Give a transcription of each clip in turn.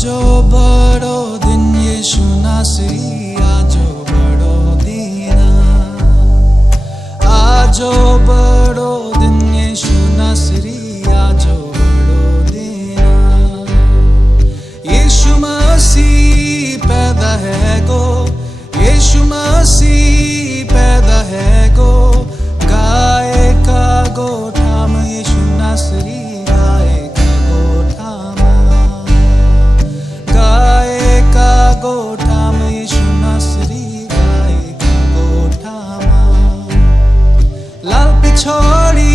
आजो बड़ो दिन यीशु नासरी आजो बड़ो दिन आजो बड़ो दिन यीशु नासरी आजो बड़ो दिन यीशु मसीह पैदा है गो यीशु मसीह पैदा है गो गाय का गोठाम यीशु नासरी गोठाम यीशु नासरी गाय का गोठामा लाल पिछोड़ी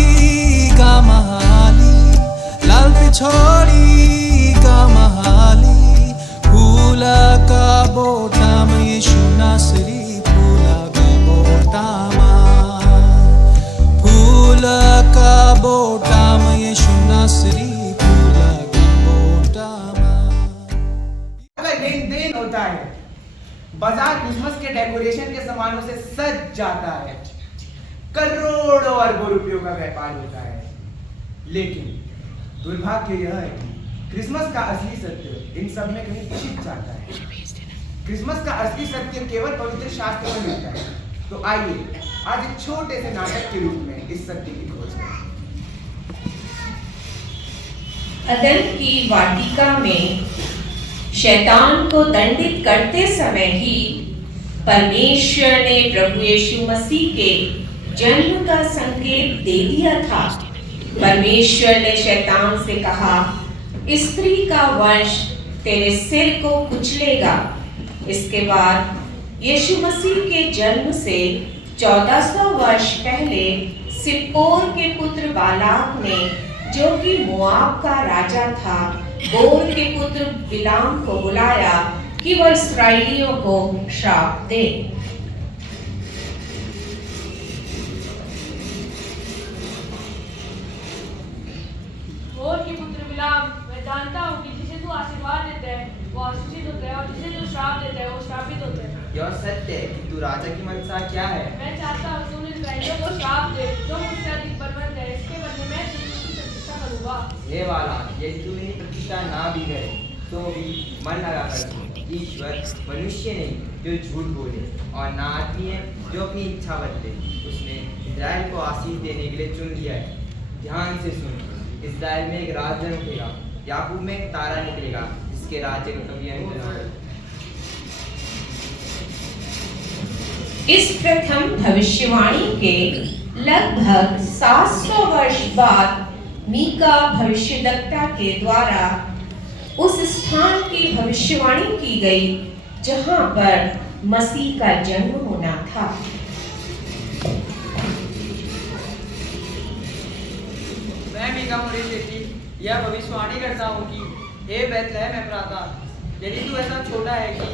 गा महाली फूला का बोठाम यीशु नासरी फूला का बोठामा फूला का बोठाम यीशु नासरी फूला का बोठामा। दिन होता है, बाजार क्रिसमस के डेकोरेशन के सामानों से सज जाता है, करोड़ों अरबों रुपयों का व्यापार होता है। लेकिन दुर्भाग्य यह है कि क्रिसमस का असली सत्य इन सब में कहीं छिप जाता है। क्रिसमस का असली सत्य केवल पवित्र शास्त्र में मिलता है। तो आइए आज एक छोटे से नाटक के रूप में इस सत्य की खोज करें। अदन की वाटिका में शैतान को दंडित करते समय ही परमेश्वर ने प्रभु यीशु मसीह के जन्म का संकेत दे दिया था। परमेश्वर ने शैतान से कहा, स्त्री का वंश तेरे सिर को कुचलेगा। इसके बाद यीशु मसीह के जन्म से 1400 वर्ष पहले सिप्पोर के पुत्र बालाक ने, जो कि मोआब का राजा था, बोर के पुत्र बिलाम को बुलाया कि वह इस्राएलियों को श्राप दे। बोर के पुत्र बिलाम, मैं जानता हूँ कि जिसे तू आशीर्वाद देता है वो आशीषित होता है और जिसे तू श्राप देता है वो श्रापित होता है। यह सत्य है कि तू राजा की मनसा क्या है? मैं चाहता हूँ तुम इस्राएलियों को श्राप दे जो मुझसे अधिक बलवंत है। इसके बदले मैं तुझे प्रतिष्ठा करूँगा। हे वाला, यदि तू इन्हें प्रतिष्ठा ना भी करे तो भी मन लगा कर ईश्वर मनुष्य नहीं जो झूठ बोले और ना आदमी है जो अपनी इच्छा बदले। उसने इस्राएल को आशीष देने के लिए चुन लिया है। ध्यान से सुन, इस्राएल में एक राजा उठेगा, याकूब में एक तारा निकलेगा जिसके राज्य का कभी अंत न हो। इस प्रथम भविष्यवाणी के लगभग 700 वर्ष बाद मीका भविष्यद्वक्ता के द्वारा उस स्थान की भविष्यवाणी की गई जहां पर मसीह का जन्म होना था। मैं मीका मुरीशेती यह भविष्यवाणी करता हूँ कि हे बैतलहम एफ्राता, यदि तू ऐसा छोटा है कि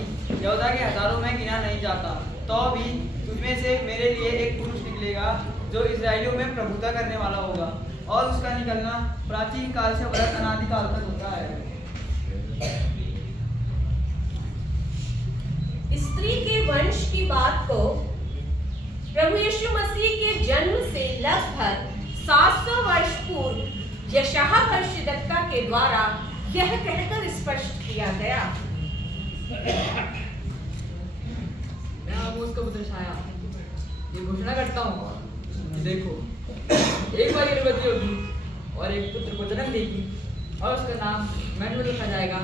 यहूदा के हजारों में गिना नहीं जाता, तो भी तुझमें से मेरे लिए एक पुरुष निकलेगा जो इस्राएलियों में प्रभुता करने वाला होगा और उसका निकलना प्राचीन काल से वरन अनादि काल तक होता है। स्त्री के वंश की बात को प्रभु यीशु मसीह के जन्म से लगभग 700 वर्ष पूर्व यशायाह भविष्यद्वक्ता के द्वारा यह कहकर स्पष्ट किया गया। मैं आमोस का पुत्र यशायाह ये घोषणा करता हूँ, देखो एक बार गर्भवती होगी और एक पुत्र को जन्म देगी और उसका नाम इम्मानुएल रखा जाएगा।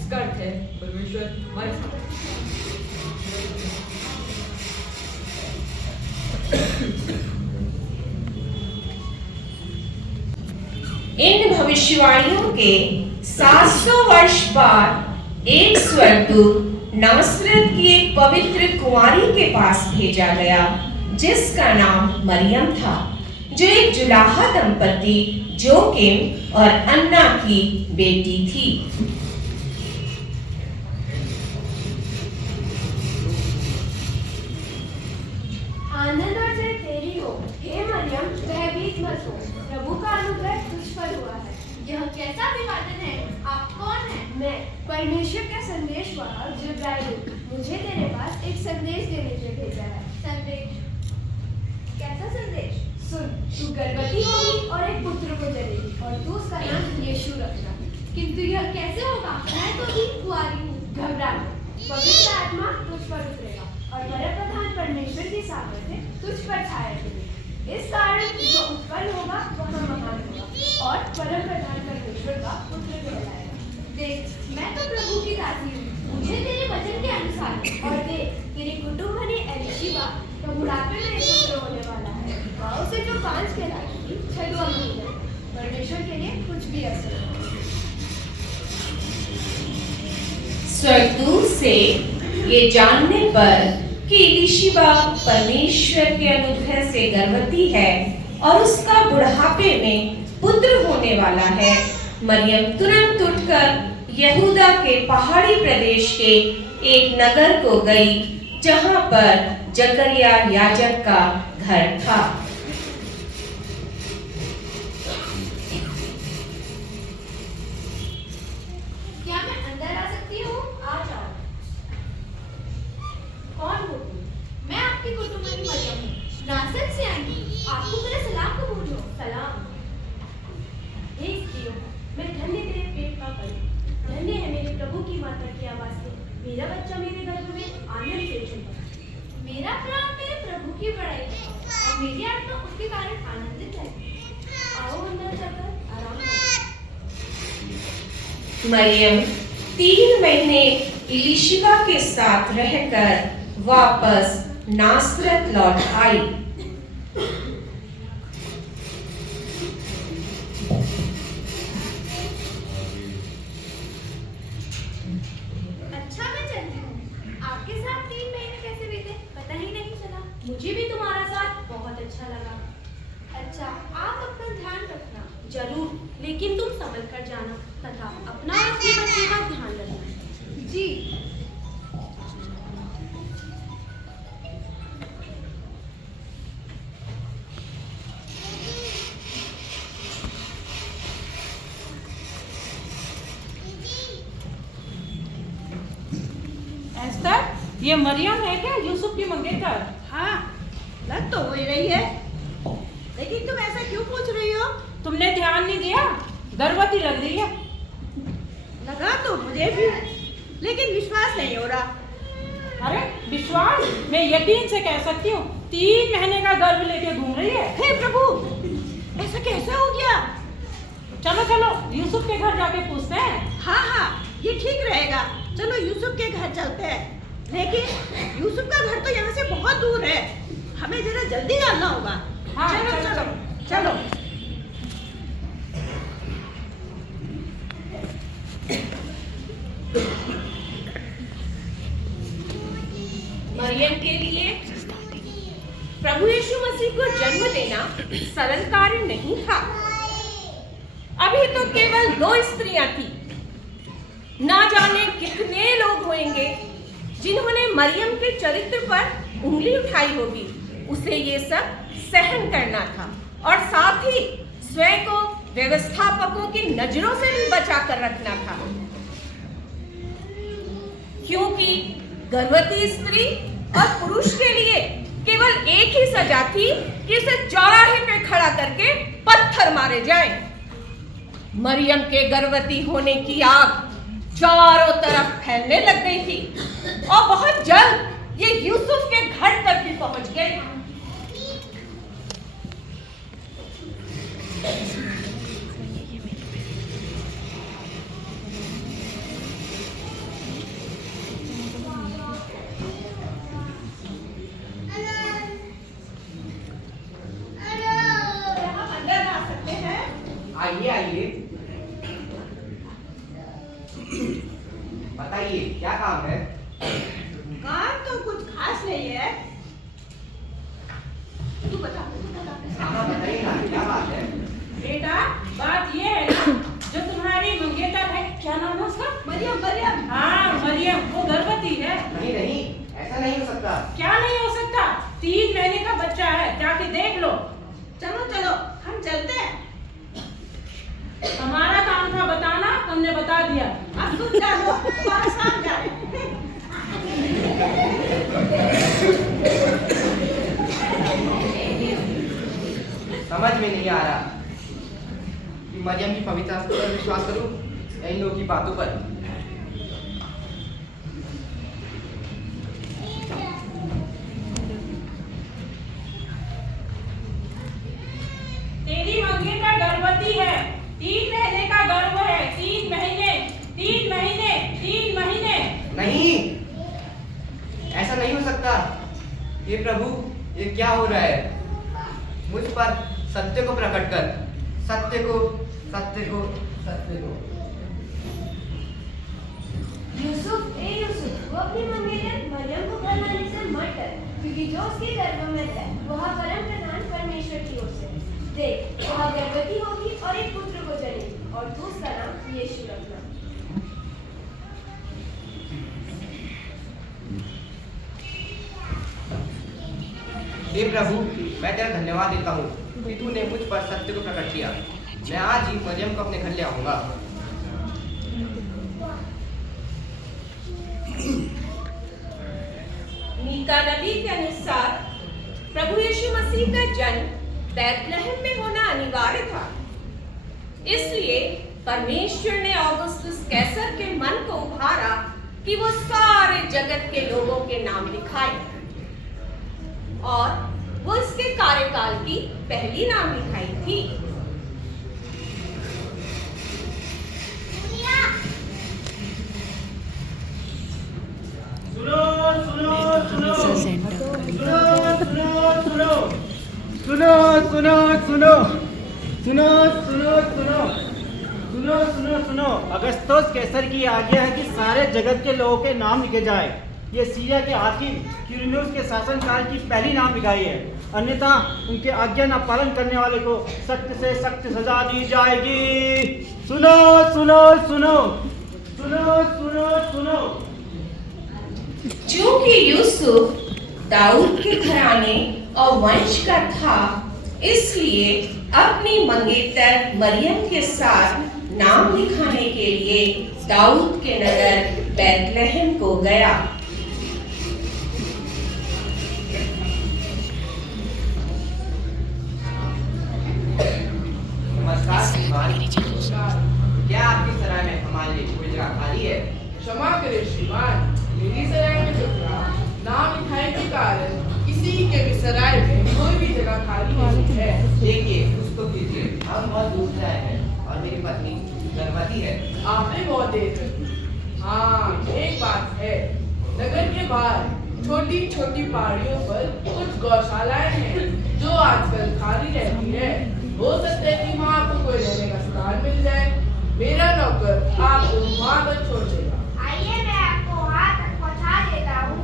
इसका अर्थ है परमेश्वर हमारे साथ है। इन भविष्यवाणियों के 700 वर्ष बाद एक स्वर्गदूत नासरत की एक पवित्र कुंवारी के पास भेजा गया जिसका नाम मरियम था, जो एक जुलाहा दंपति जोकिम और अन्ना की बेटी थी। आनंद और जय तेरी हो, हे मरियम, भयभीत मत हो, प्रभु का अनुग्रह तुझ पर हुआ है। यह कैसा अभिवादन है? आप कौन हैं? मैं परमेश्वर का संदेश वाहक जिब्राइल हूँ। मुझे तेरे पास एक संदेश देने के लिए भेजा है। संदेश? कैसा संदेश? सुन, तू गर्भवती होगी और एक पुत्र को जनेगी और तू उसका नाम यीशु रखना। किंतु यह कैसे होगा? मैं तो एक घबरा मत। पवित्र आत्मा तुझ पर उतरेगा और परमप्रधान परमेश्वर की सामर्थ्य तुझ पर छाया रहेगी। इस कारण जो उत्पन्न होगा वह महान होगा और परमप्रधान परमेश्वर का पुत्र कहलाएगा। देख, मैं तो प्रभु की दासी हूँ, मुझे तेरे वचन के अनुसार। और देख, तेरी कुटुंबनी एलीशिबा तो बुढ़ापे में एक पुत्र होने वाला है। वह उसे जो 5 कहलाती थी 6वां महीना। परमेश्वर के लिए कुछ भी असर नहीं। स्वर्गदूत से ये जानने पर कि इलीशिबा परमेश्वर के अनुग्रह से गर्भवती है और उसका बुढ़ापे में पुत्र होने वाला है, मरियम तुरंत उठकर यहूदा के पहाड़ी प्रदेश के एक नगर को गई जहां पर जकरिया याजक का घर था। क्या मैं अंदर आ सकती हूँ? आ जाओ। कौन हो तुम? मैं आपकी कुटुंबी मरियम हूँ, नासरत से आई हूँ। आपको मेरा सलाम कबूल हो। सलाम। हे स्त्रियों, मैं धन्य तेरे पेट का फल, धन्य है मेरे प्रभु की माता की आवाज से मेरा बच्चा मेरे गर्भ में आनंद से झूमा। मेरा प्राण मेरे प्रभु की बड़ाई करे और मेरी आत्मा उसके कारण आनंदित है। आओ अंदर जाकर आराम करो। मरियम 3 महीने इलीशिबा के साथ रहकर वापस नासरत लौट आई। अच्छा, मैं चलती हूँ। आपके साथ 3 महीने कैसे बीते पता ही नहीं चला। मुझे भी तुम्हारा साथ बहुत अच्छा लगा। अच्छा, आप अपना ध्यान रखना। जरूर, लेकिन तुम संभल कर जाना तथा अपना और अपने बच्चे का ध्यान रखना। जी। एस्तर, ये मरियम है क्या, यूसुफ की मंगेतर? हाँ, लग तो हो ही रही है, लेकिन तुम ऐसा क्यों पूछ रही हो? तुमने ध्यान नहीं दिया, गर्भवती लग रही है। लगा तो मुझे भी, लेकिन विश्वास नहीं हो रहा। अरे विश्वास, मैं यकीन से कह सकती हूँ 3 महीने का गर्भ लेके घूम रही है। हे प्रभु, ऐसा कैसे हो गया? चलो चलो यूसुफ के घर जाके पूछते हैं। हाँ हाँ, ये ठीक रहेगा। चलो यूसुफ के घर चलते हैं, लेकिन यूसुफ का घर तो यहाँ से बहुत दूर है, हमें जरा जल्दी जाना होगा। हाँ, चलो चलो, चलो चलो। मरियम के लिए प्रभु यीशु मसीह को जन्म देना सरल कार्य नहीं था। अभी तो केवल 2 स्त्रियां थी। ना जाने कितने लोग होंगे जिन्होंने मरियम के चरित्र पर उंगली उठाई होगी। उसे ये सब सहन करना था और साथ ही स्वयं को व्यवस्थापकों की नजरों से भी बचा कर रखना था, क्योंकि गर्भवती स्त्री और पुरुष के लिए केवल एक ही सजा थी कि उसे चौराहे पे खड़ा करके पत्थर मारे जाएं। मरियम के गर्भवती होने की आग चारों तरफ फैलने लग गई थी और बहुत जल्द ये यूसुफ के घर तक भी पहुंच गई। आइए आइए, बताइए क्या काम है? काम तो कुछ खास नहीं है, तू बता। हाँ बताइए ना, क्या बात है? बेटा, बात ये है ना, जो तुम्हारी मंगेतर है, क्या नाम है उसका? मरियम। मरियम, हाँ मरियम, वो गर्भवती है। नहीं नहीं, ऐसा नहीं हो सकता। क्या नहीं हो सकता? 3 महीने का बच्चा है, जाके देख लो। चलो चलो हम चलते हैं। हमारा काम था बताना, तुमने बता दिया। अब तुम जाओ, तुम्हारे साथ जा रहे हैं। समझ में नहीं आ रहा कि मरियम की पवित्रता पर विश्वास करूं या इन लोगों की बातों पर। नहीं, ऐसा नहीं हो सकता। हे प्रभु, ये क्या हो रहा है? मुझ पर सत्य को प्रकट कर, सत्य को, सत्य को, सत्य को। यूसुफ, ए यूसुफ, वो अपनी मंगेतर मरियम को घर लाने से मत डर, क्योंकि जो उसके गर्भ में है वह परम प्रधान परमेश्वर की ओर से। देख, वह गर्भवती होगी और एक पुत्र को जनेगी और तू उसका नाम यीशु रखना। हे प्रभु, मैं तेरा धन्यवाद देता हूँ कि तूने मुझ पर सत्य को प्रकट किया। मैं आज ही मरियम को अपने घर ले आऊंगा। मीका नबी के अनुसार प्रभु यीशु मसीह का जन्म बैतलहम में होना अनिवार्य था। इसलिए परमेश्वर ने ऑगस्टस कैसर के मन को उभारा कि वो सारे जगत के लोगों के नाम लिखाए, और वो इसके कार्यकाल की पहली नाम लिखाई थी। सुनो सुनो सुनो सुनो सुनो सुनो सुनो सुनो सुनो सुनो सुनो सुनो सुनो सुनो सुनो। अगस्तोस कैसर की आज्ञा है कि सारे जगत के लोगों के नाम लिखे जाए। ये सीरिया के हाकिम क्विरिनियुस के शासनकाल की पहली नाम लिखाई है, अन्यथा उनके आज्ञा न पालन करने वाले को सख्त से सख्त सजा दी जाएगी। सुनो सुनो सुनो सुनो सुनो सुनो। चूंकि यूसुफ दाऊद के घराने और वंश का था, इसलिए अपनी मंगेतर मरियम के साथ नाम लिखाने के लिए दाऊद के नगर बैतलहम को गया। क्या आपकी सराय में हमारे लिए कोई जगह खाली है? क्षमा करें श्रीमान, मेरी सराय में जो नाम लिखाई के कारण किसी के भी सराय में कोई भी जगह खाली नहीं है। देखिए, कुछ तो कीजिए। हम बहुत दूर से आए हैं और मेरी पत्नी गर्भवती है। आपने बहुत देर कर। हाँ, एक बात है, नगर के बाहर छोटी छोटी पहाड़ियों पर कुछ गौशालाएं हैं जो आजकल खाली रहती है। हो सकता है कि वहाँ आपको कोई रहने का स्थान मिल जाए। मेरा नौकर आपको वहाँ पर छोड़ देगा। आइए, मैं आपको वहाँ तक पहुँचा देता हूँ।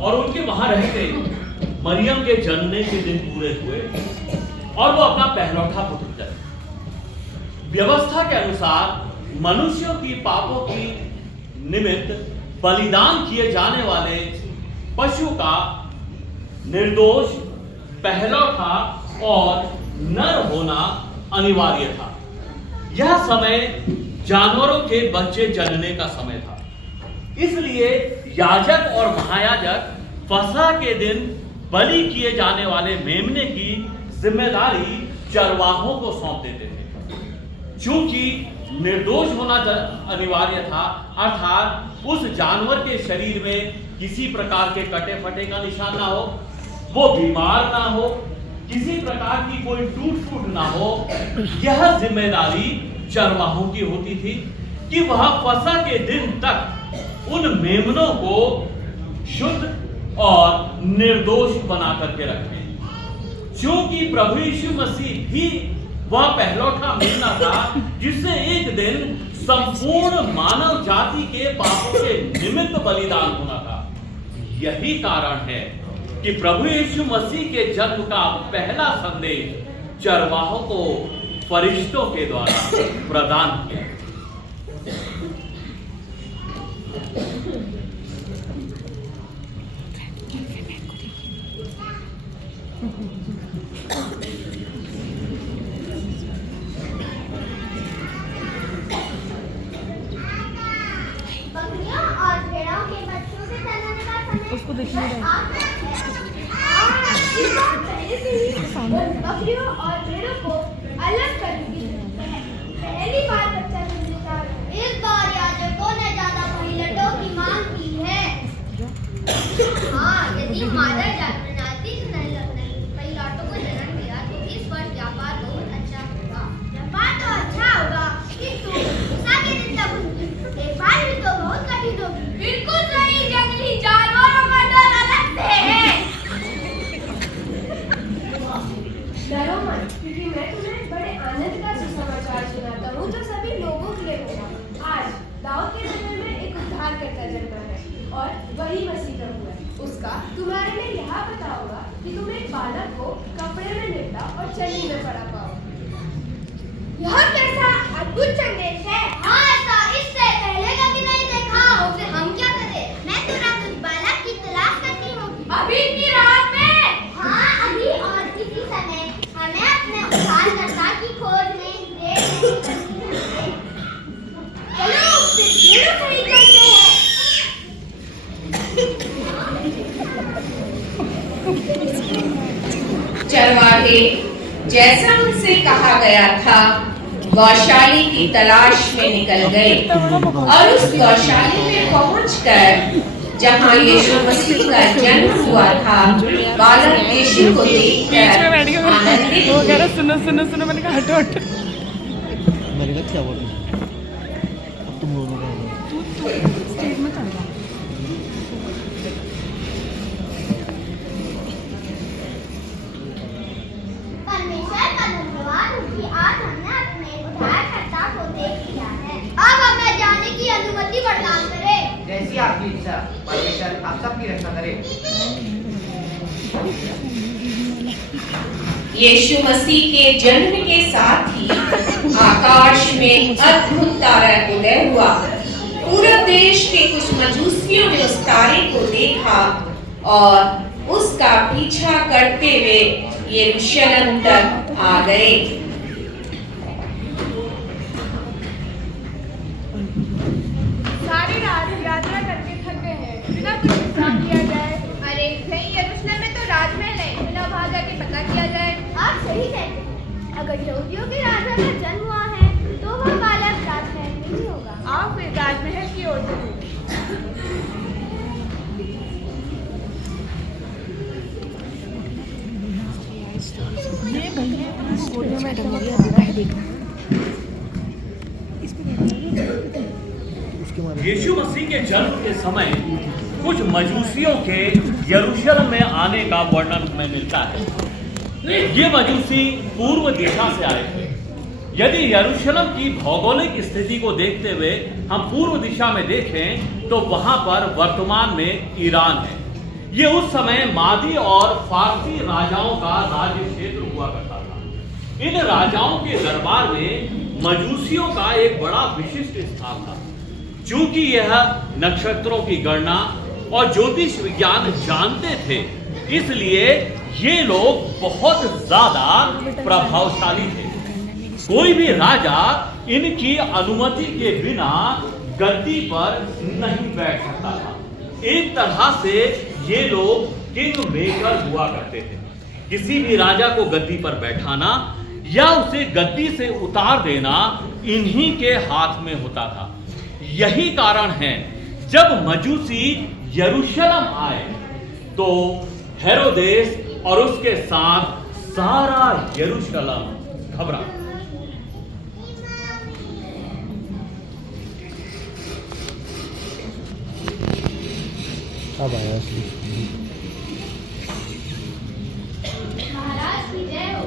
और उनके वहां रहते मरियम के जन्मने के दिन पूरे हुए और वो अपना पहलौठा पुत्र जन्मा। व्यवस्था के अनुसार मनुष्यों की पापों की निमित्त बलिदान किए जाने वाले पशु का निर्दोष पहलौठा और नर होना अनिवार्य था। यह समय जानवरों के बच्चे जनने का समय था, इसलिए याजक और महायाजक फसह के दिन बलि किए जाने वाले मेमने की जिम्मेदारी चरवाहों को सौंप देते थे। चूंकि निर्दोष होना अनिवार्य था, अर्थात उस जानवर के शरीर में किसी प्रकार के कटे फटे का निशान ना हो, वो बीमार ना हो, किसी प्रकार की कोई टूट फूट ना हो, यह जिम्मेदारी चरवाहों की होती थी कि वह फसह के दिन तक उन मेमनों को शुद्ध और निर्दोष बना करके रखें। क्योंकि प्रभु यीशु मसीह भी वह पहलौठा मेमना था जिससे एक दिन संपूर्ण मानव जाति के पापों के निमित्त बलिदान होना था। यही कारण है कि प्रभु यीशु मसीह के जन्म का पहला संदेश चरवाहों को फरिश्तों के द्वारा प्रदान किया। बकरियों और भेड़ों के बच्चों के जन्मने का समय उसको देखिए पहले से ही बकरियों और भेड़ों को अलग कर दी है। पहली बार बच्चा जन्मने का इस बार याजकों ने ज्यादा महिलाओं की मांग की है। हाँ, यदि मादा जन्मनाती तो नहीं तुम्हें यह पता होगा कि तुम एक बालक को कपड़े में लिपटा और चन्नी में पड़ा पाओ। यह कैसा अद्भुत संदेश है। हाँ, ऐसा इससे पहले कभी नहीं देखा। तो फिर हम क्या करें? मैं तुरंत उस बालक की तलाश करती हूँ। अभी इतनी रात में? हाँ, अभी और किसी समय हमें अपने उद्धारकर्ता की खोज में देर नहीं करनी चाहिए। चलो फिर सही चलते हैं। चरवाहे जैसा उनसे कहा गया था गौशाले की तलाश में निकल गए और उस गौशाले में पहुंचकर जहां यीशु मसीह का जन्म हुआ था, बालक यीशु को देखकर आनंदित हुए। सुनो सुनो सुनो, मैंने कहा हटो हटो। मैंने कहा क्या बोल रही अब तुम बोलो स्टेज में चल रहा। परमेश्वर का धन्यवाद हो कि आज हमने अपने उद्धारकर्ता को देख लिया है। अब हमें जाने की अनुमति प्रदान करें। जैसी आपकी इच्छा, परमेश्वर आप सबकी रक्षा करे। यीशु मसीह के जन्म के साथ ही आकाश में अद्भुत तारा उदय हुआ। पूरे देश के कुछ मजूसियों ने उस तारे को देखा और उसका पीछा करते हुए यरूशलेम तक आ गए। सारी रात यात्रा करके थक गए हैं, बिना कुछ विश्राम किया जाए। अरे नहीं, यरूशलेम में तो राजमहल है, बिना वहां जाके पता किया जाए। आप सही कहते हैं। अगर यहूदियों के राजा का जन्म हुआ है तो वह बालक राजमहल में ही होगा। आप फिर राजमहल की ओर चलें। यीशु मसीह के जन्म के समय कुछ मजूसियों के यरूशलेम में आने का वर्णन हमें मिलता है। ये मजूसी पूर्व दिशा से आए थे। यदि यरूशलेम की भौगोलिक स्थिति को देखते हुए हम पूर्व दिशा में देखें तो वहां पर वर्तमान में ईरान है। ये उस समय मादी और फारसी राजाओं का राज्य क्षेत्र हुआ करता था। इन राजाओं के दरबार में मजूसियों का एक बड़ा विशिष्ट स्थान था। चूंकि यह नक्षत्रों की गणना और ज्योतिष विज्ञान जानते थे, इसलिए ये लोग बहुत ज्यादा प्रभावशाली थे। कोई भी राजा इनकी अनुमति के बिना गद्दी पर नहीं बैठ सकता था। एक तरह से ये लोग किंग मेकर हुआ करते थे। किसी भी राजा को गद्दी पर बैठाना या उसे गद्दी से उतार देना इन्हीं के हाथ में होता था। यही कारण है जब मजूसी यरूशलेम आए तो हेरोदेस और उसके साथ सारा यरूशलेम घबरा। अब आया असली। महाराज की जय हो।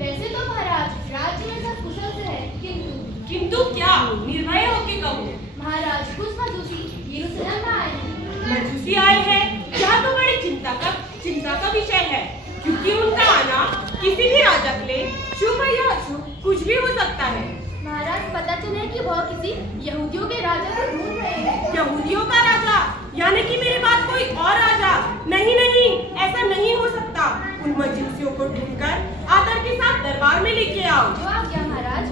वैसे तो महाराज राज्य में सब कुशल से है, किंतु क्या निर्भय होके कहो। महाराज कुछ मजूसी यरूशलेम में आए हैं। मजूसी आए हैं, यह तो बड़ी चिंता का विषय है, क्योंकि उनका आना किसी भी राजा के लिए शुभ या अशुभ कुछ भी हो सकता है। महाराज पता चले कि वह किसी यहूदियों के राजा को ढूंढ रहे हैं। यहूदियों का राजा, यानी कि मेरे बात कोई और राजा? नहीं नहीं, ऐसा नहीं हो सकता। उन मजूसियों को ढूंढकर आदर के साथ दरबार में लेके आओ। जो आज्ञा महाराज।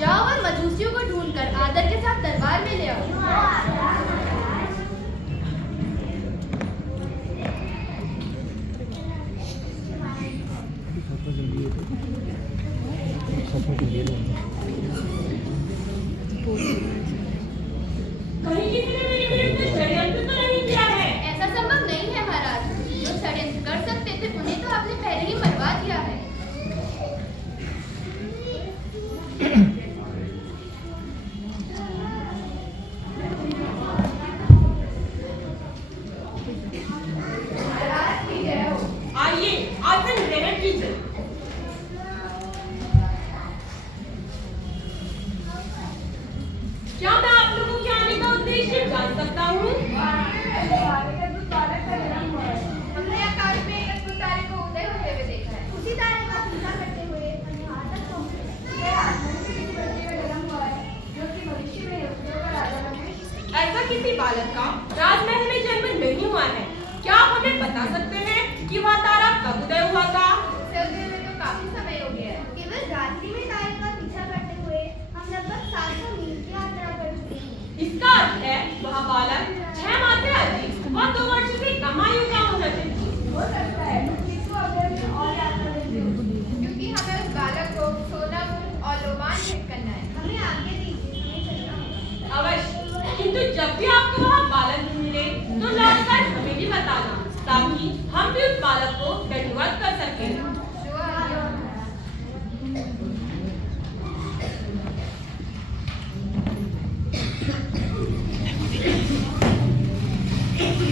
जाओ और मजूसियों को ढूंढकर आदर के साथ दरबार में ले आओ। कहीं किसी ने मेरे विरुद्ध षड्यंत्र तो नहीं किया है? ऐसा संभव नहीं है महाराज। जो षड्यंत्र कर सकते थे उन्हें तो आपने पहले ही मरवा दिया है। आइए, आसन ग्रहण कीजिए। क्या मैं आप लोगों के आने का उद्देश्य सकता हूँ? हमने आकाश में एक अद्भुत तारे को उदय होते हुए देखा है। उसी तारे का पीछा करते हुए हम यहाँ तक पहुँचे। यह आसमान से किसी बच्चे का जन्म हुआ है, जो कि भविष्य में यहूदियों का राजा बने। ऐसा किसी बालक का राजमहल में जन्म नहीं हुआ है। क्या आप हमें बता सकते हैं कि वह तारा कब उदय हुआ था? सर्दियों में तो काफी समय हो गया है। केवल रात्रि में तारे का पीछा करते हुए हम लगभग 700 मील की यात्रा कर चुके हैं। इसका अर्थ है वह बालक 6 माह से अधिक और 2 वर्ष से कम आयु का होना चाहिए। हो सकता है किसी अगर में और यात्रा करते हो, क्योंकि हमें उस बालक को सोना और लोबान भेंट करना है। हमें आगे दीजिए, हमें चलना होगा। अवश्य, किंतु जब भी आपको वह बालक मिले तो लौटकर हमें भी बताना, ताकि हम भी उस बालक को दंडवत कर सकें।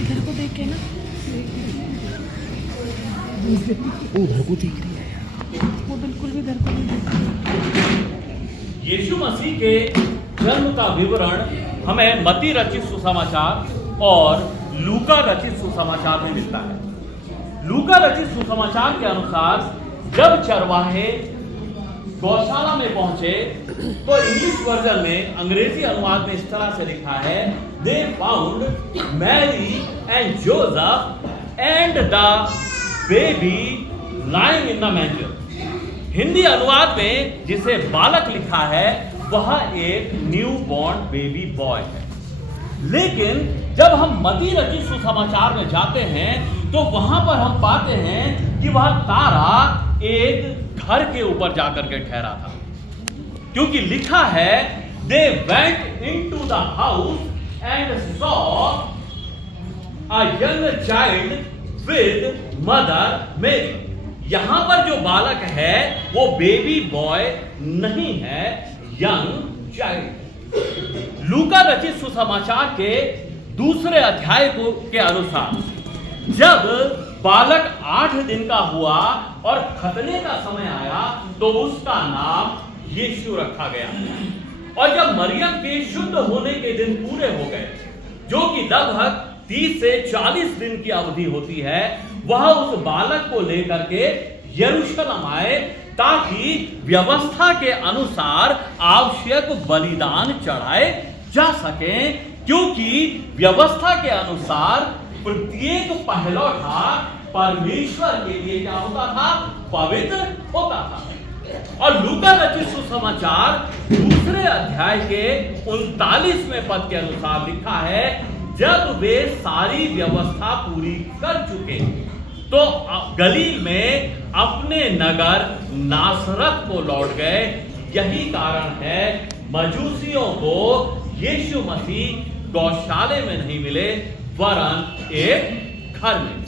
इधर को देख के ना, उधर को देख रही है यार, वो बिल्कुल भी इधर को नहीं देख रही। यीशु मसीह के जन्म का विवरण हमें मत्ती रचित सुसमाचार और लूका रचित सुसमाचार में मिलता है। लूका रचित सुसमाचार के अनुसार जब चरवाहे गौशाला में पहुंचे तो इंग्लिश वर्जन में, अंग्रेजी अनुवाद में इस तरह से लिखा है, they found Mary and Joseph and the baby lying in the manger. Hindi अनुवाद में जिसे बालक लिखा है वह एक न्यू बॉर्न बेबी बॉय है। लेकिन जब हम मत्ती रचित सुसमाचार में जाते हैं तो वहां पर हम पाते हैं कि वह तारा एक घर के ऊपर जाकर के ठहरा था, क्योंकि लिखा है they went into the house and saw a young child with mother मेरी। यहां पर जो बालक है वो बेबी बॉय नहीं है, यंग चाइल्ड। लूका रचित सुसमाचार के दूसरे अध्याय के अनुसार जब बालक 8 दिन का हुआ और खतने का समय आया तो उसका नाम यीशु रखा गया। और जब मरियम के शुद्ध होने के दिन पूरे हो गए, जो कि लगभग 30 से 40 दिन की अवधि होती है, वह उस बालक को लेकर के यरूशलेम आए ताकि व्यवस्था के अनुसार आवश्यक बलिदान चढ़ाए जा सके, क्योंकि व्यवस्था के अनुसार प्रत्येक पहलौठा परमेश्वर के लिए क्या होता था? पवित्र होता था। और लूका रचित सुसमाचार दूसरे अध्याय के 39वें पद के अनुसार लिखा है, जब वे सारी व्यवस्था पूरी कर चुके तो गलील में अपने नगर नासरत को लौट गए। यही कारण है मजूसियों को यीशु मसीह गौशाले में नहीं मिले, वरन एक घर में।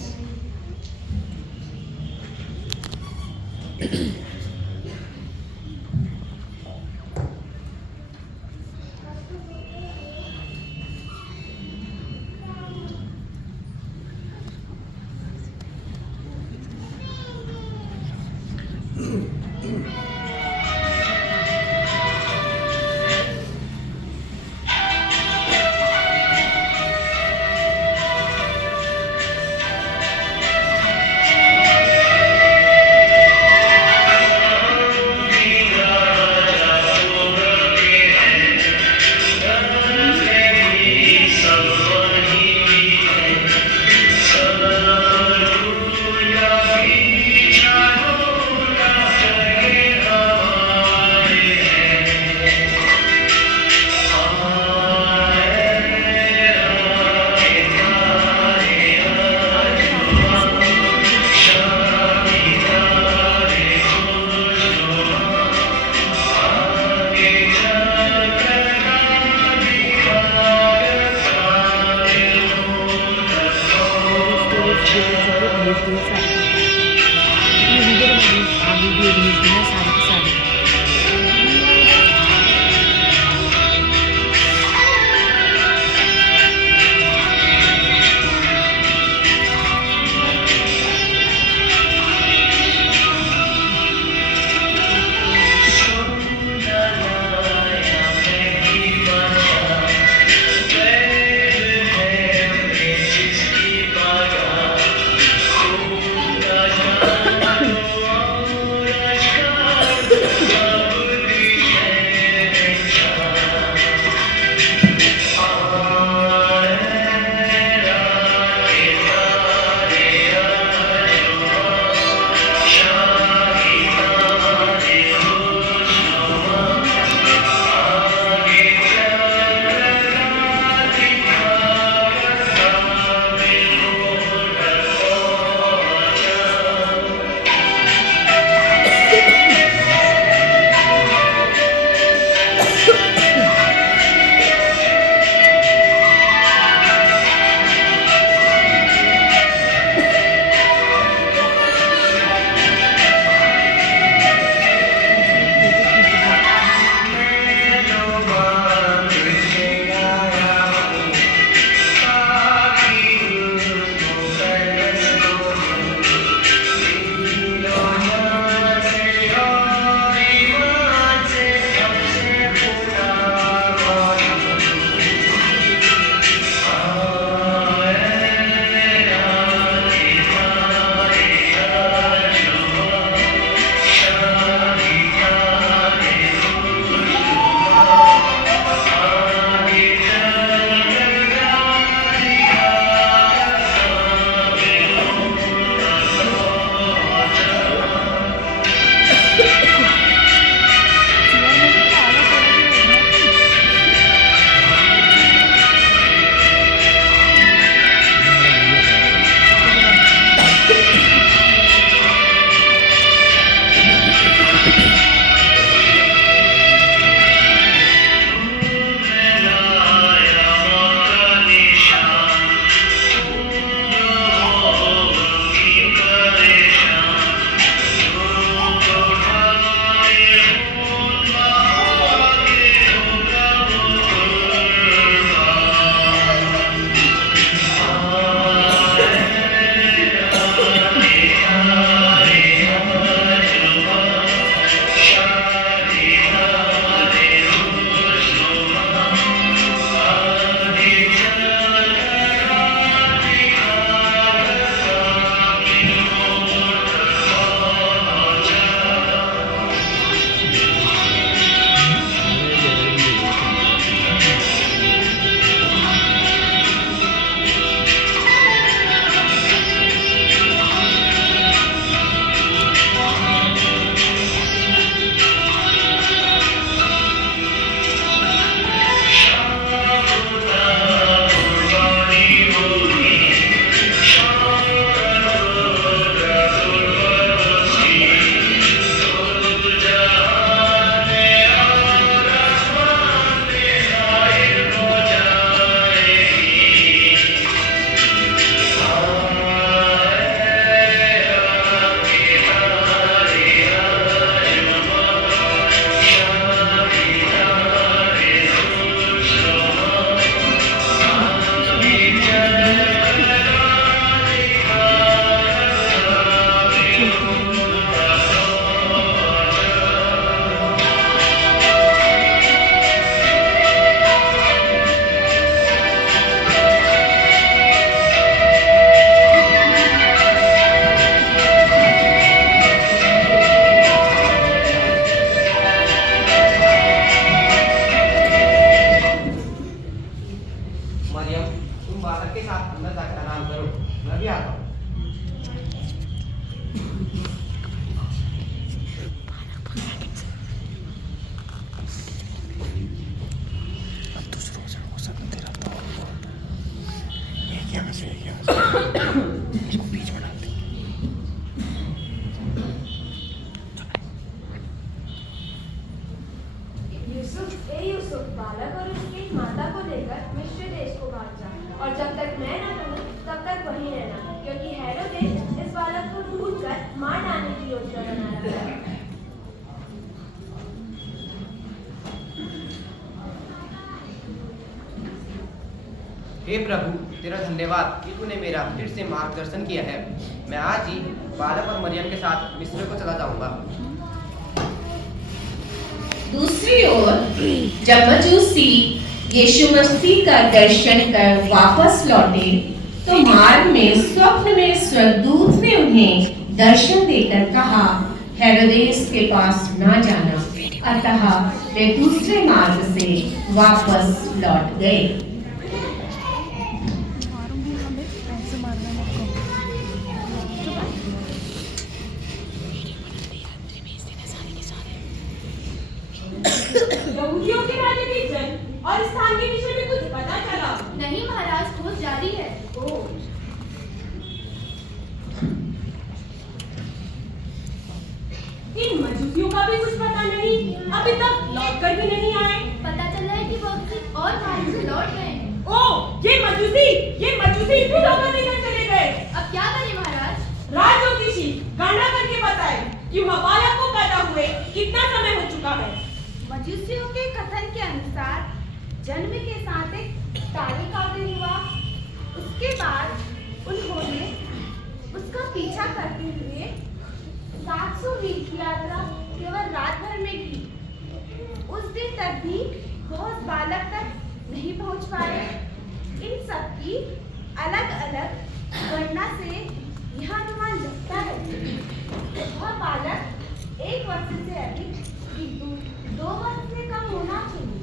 मरियम, तुम बालक के साथ अंदर जाकर आराम करो, मैं भी आता हूँ। यूसुफ, बालक और उसकी माता को लेकर मिस्र देश को भाग जा, और जब तक मैं न कहूँ तब तक वहीं रहना, क्योंकि हेरोदेस इस बालक को ढूंढकर मार डालने की योजना बना रहा है। हे प्रभु, तेरा धन्यवाद कि तूने मेरा फिर से मार्गदर्शन किया है। मैं आज ही बालक और मरियम के साथ मिस्र को चला जाऊंगा। दूसरी ओर जब मजूसी यीशु मसीह का दर्शन कर वापस लौटे तो मार्ग में स्वप्न में स्वर्गदूत ने उन्हें दर्शन देकर कहा, हेरोदेस के पास ना जाना। अतः वे दूसरे मार्ग से वापस लौट गए। यहूदियों के राजा के जन्म और स्थान के विषय में कुछ पता चला? नहीं महाराज, खोज जारी है। इन मजूसियों का भी कुछ पता नहीं, अभी तक लौट कर भी नहीं आए। पता चला है कि वो किसी और मार्ग से लौट गए। ओह, ये मजूसी फिर होकर लेकर चले गए। अब क्या करें महाराज? राजज्योतिषी गणना करके बताए कि वह बालक को पैदा हुए कितना समय हो चुका है। मजूसियों के कथन के अनुसार जन्म के साथ एक तारीख आगे हुआ। उसके बाद उन्होंने उसका पीछा करते हुए 700 मील की यात्रा केवल रात भर में की। उस दिन तक भी वह उस बालक तक नहीं पहुंच पाए। इन सब की अलग अलग गणना से यह अनुमान लगता है वह बालक 1 वर्ष से अधिक किंतु 2 वर्ष से कम होना चाहिए।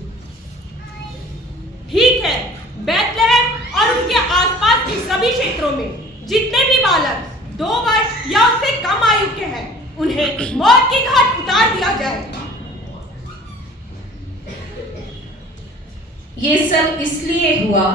ठीक है, बैतलहम और उसके आसपास के सभी क्षेत्रों में जितने भी बालक 2 वर्ष या उससे कम आयु के हैं, उन्हें मौत की घाट उतार दिया जाए। ये सब इसलिए हुआ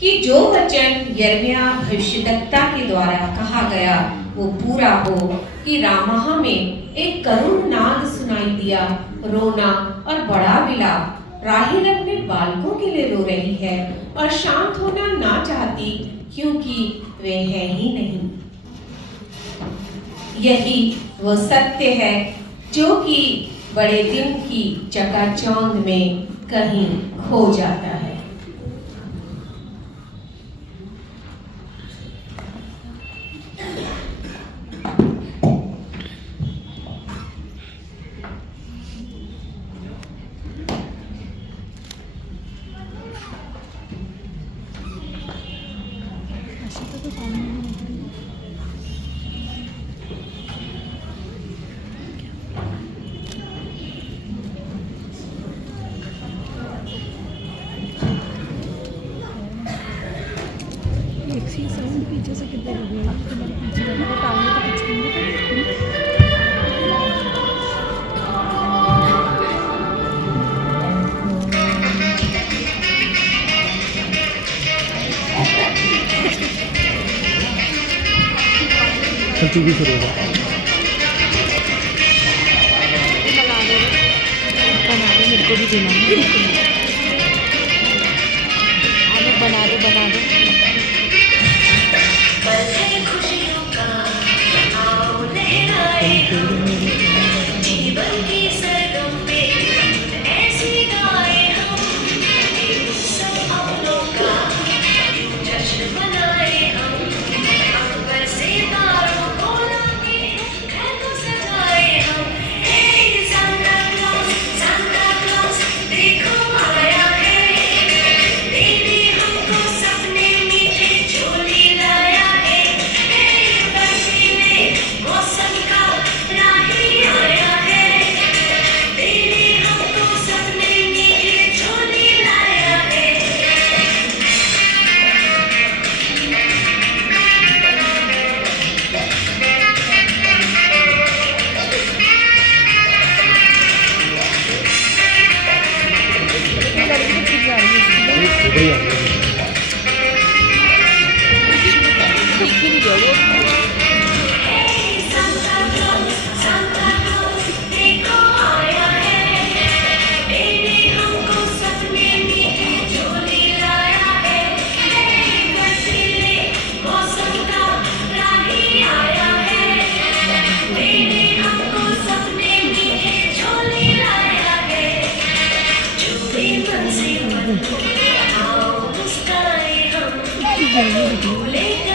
कि जो वचन यिर्मयाह भविष्यद्वक्ता के द्वारा कहा गया वो पूरा हो कि रामाह में एक करुण नाद सुनाई दिया, रोना और बड़ा विलाप। राहेल अपने बालकों के लिए रो रही है और शांत होना ना चाहती क्योंकि वे हैं ही नहीं। यही वो सत्य है जो कि बड़े दिन की चकाचौंध में कहीं खो जाता है। पीछे से कितने हो गए पीछे वो टांगे तो कुछ नहीं भी करेगा। बना दो मेरे को भी देना। बना दो जीवन की सरगम में ऐसी गाए हम सब अपनों का जश्न मनाए हम अंबर से तारों को लाके घर को सजाए हम। हे सांता क्लॉस देखो जाएगी।